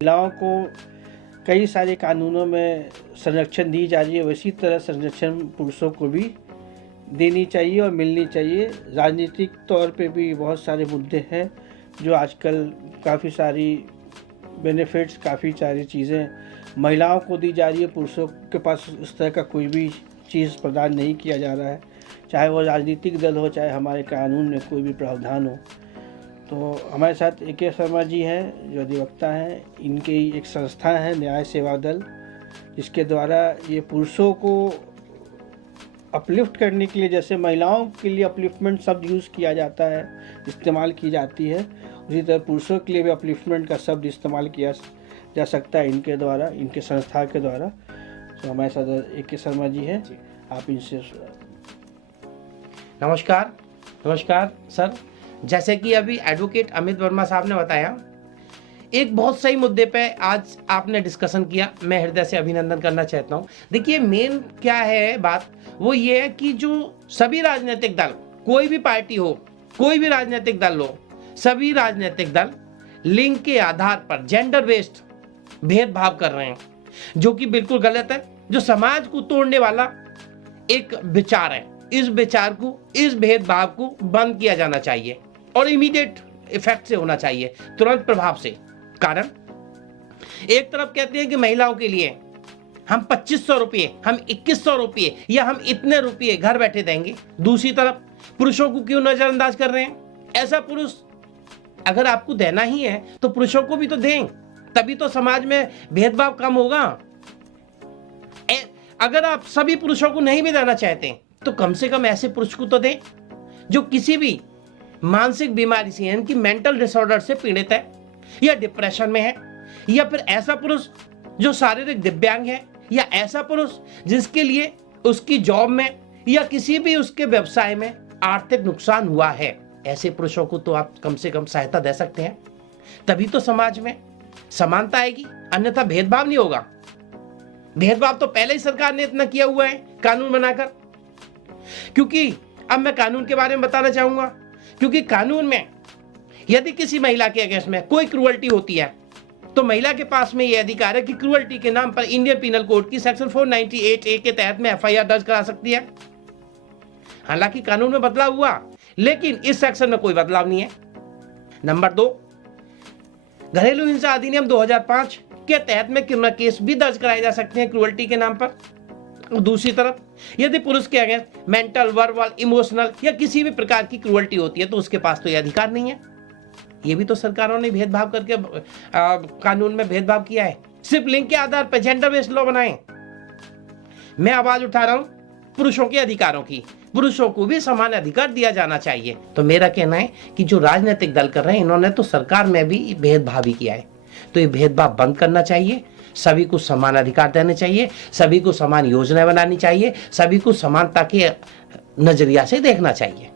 महिलाओं को कई सारे कानूनों में संरक्षण दी जा रही है, वैसी तरह संरक्षण पुरुषों को भी देनी चाहिए और मिलनी चाहिए। राजनीतिक तौर पे भी बहुत सारे मुद्दे हैं जो आजकल काफ़ी सारी बेनिफिट्स, काफ़ी सारी चीज़ें महिलाओं को दी जा रही है, पुरुषों के पास उस तरह का कोई भी चीज़ प्रदान नहीं किया जा रहा है, चाहे वो राजनीतिक दल हो, चाहे हमारे कानून में कोई भी प्रावधान हो। तो हमारे साथ AK शर्मा जी हैं जो अधिवक्ता हैं, इनकी एक संस्था है न्याय सेवा दल, जिसके द्वारा ये पुरुषों को अपलिफ्ट करने के लिए, जैसे महिलाओं के लिए अपलिफ्टमेंट शब्द यूज़ किया जाता है, इस्तेमाल की जाती है, उसी तरह पुरुषों के लिए भी अपलिफ्टमेंट का शब्द इस्तेमाल किया जा सकता है इनके द्वारा, इनके संस्था के द्वारा। तो हमारे साथ AK शर्मा जी हैं, आप इनसे। नमस्कार सर। जैसे कि अभी एडवोकेट अमित वर्मा साहब ने बताया, एक बहुत सही मुद्दे पे आज आपने डिस्कशन किया, मैं हृदय से अभिनंदन करना चाहता हूँ। देखिए मेन क्या है बात, वो ये है कि जो सभी राजनीतिक दल, कोई भी पार्टी हो, कोई भी राजनीतिक दल हो, सभी राजनीतिक दल लिंग के आधार पर जेंडर बेस्ड भेदभाव कर रहे हैं, जो कि बिल्कुल गलत है, जो समाज को तोड़ने वाला एक विचार है। इस विचार को, इस भेदभाव को बंद किया जाना चाहिए और इमीडिएट इफेक्ट से होना चाहिए, तुरंत प्रभाव से। कारण एक तरफ कहते हैं कि महिलाओं के लिए हम 2500 रुपये, हम 2100 रुपये या हम इतने रुपये घर बैठे देंगे, दूसरी तरफ पुरुषों को क्यों नजरअंदाज कर रहे हैं? ऐसा पुरुष अगर आपको देना ही है तो पुरुषों को भी तो दें, तभी तो समाज में भेदभाव कम होगा। अगर आप सभी पुरुषों को नहीं भी देना चाहते तो कम से कम ऐसे पुरुष को तो दें जो किसी भी मानसिक बीमारी से, यानी कि मेंटल डिसऑर्डर से पीड़ित है या डिप्रेशन में है, या फिर ऐसा पुरुष जो शारीरिक दिव्यांग है, या ऐसा पुरुष जिसके लिए उसकी जॉब में या किसी भी उसके व्यवसाय में आर्थिक नुकसान हुआ है। ऐसे पुरुषों को तो आप कम से कम सहायता दे सकते हैं, तभी तो समाज में समानता आएगी, अन्यथा भेदभाव नहीं होगा। भेदभाव तो पहले ही सरकार ने इतना किया हुआ है कानून बनाकर। क्योंकि अब मैं कानून के बारे में बताना चाहूंगा, क्योंकि कानून में यदि किसी महिला के अगेंस्ट में कोई क्रूअल्टी होती है तो महिला के पास में यह अधिकार है कि क्रूअल्टी के नाम पर इंडियन पीनल कोड की सेक्शन 498A के तहत में FIR दर्ज करा सकती है। हालांकि कानून में बदलाव हुआ, लेकिन इस सेक्शन में कोई बदलाव नहीं है। नंबर 2, घरेलू हिंसा अधिनियम 2005 के तहत में क्रिमिनल केस भी दर्ज कराए जा सकते हैं क्रूअल्टी के नाम पर। दूसरी तरफ यदि पुरुष के अगेंस्ट मेंटल, वर्बल, इमोशनल या किसी भी प्रकार की क्रूअल्टी होती है तो उसके पास तो यह अधिकार नहीं है। ये भी तो सरकारों ने भेदभाव करके कानून में भेदभाव किया है, सिर्फ लिंग के आधार पर जेंडर बेस्ड लॉ बनाए। मैं आवाज उठा रहा हूं पुरुषों के अधिकारों की, पुरुषों को भी समान अधिकार दिया जाना चाहिए। तो मेरा कहना है कि जो राजनीतिक दल कर रहे हैं, इन्होंने तो सरकार में भी भेदभाव ही किया है, तो ये भेदभाव बंद करना चाहिए, सभी को समान अधिकार देने चाहिए, सभी को समान योजनाएं बनानी चाहिए, सभी को समानता के नजरिया से देखना चाहिए।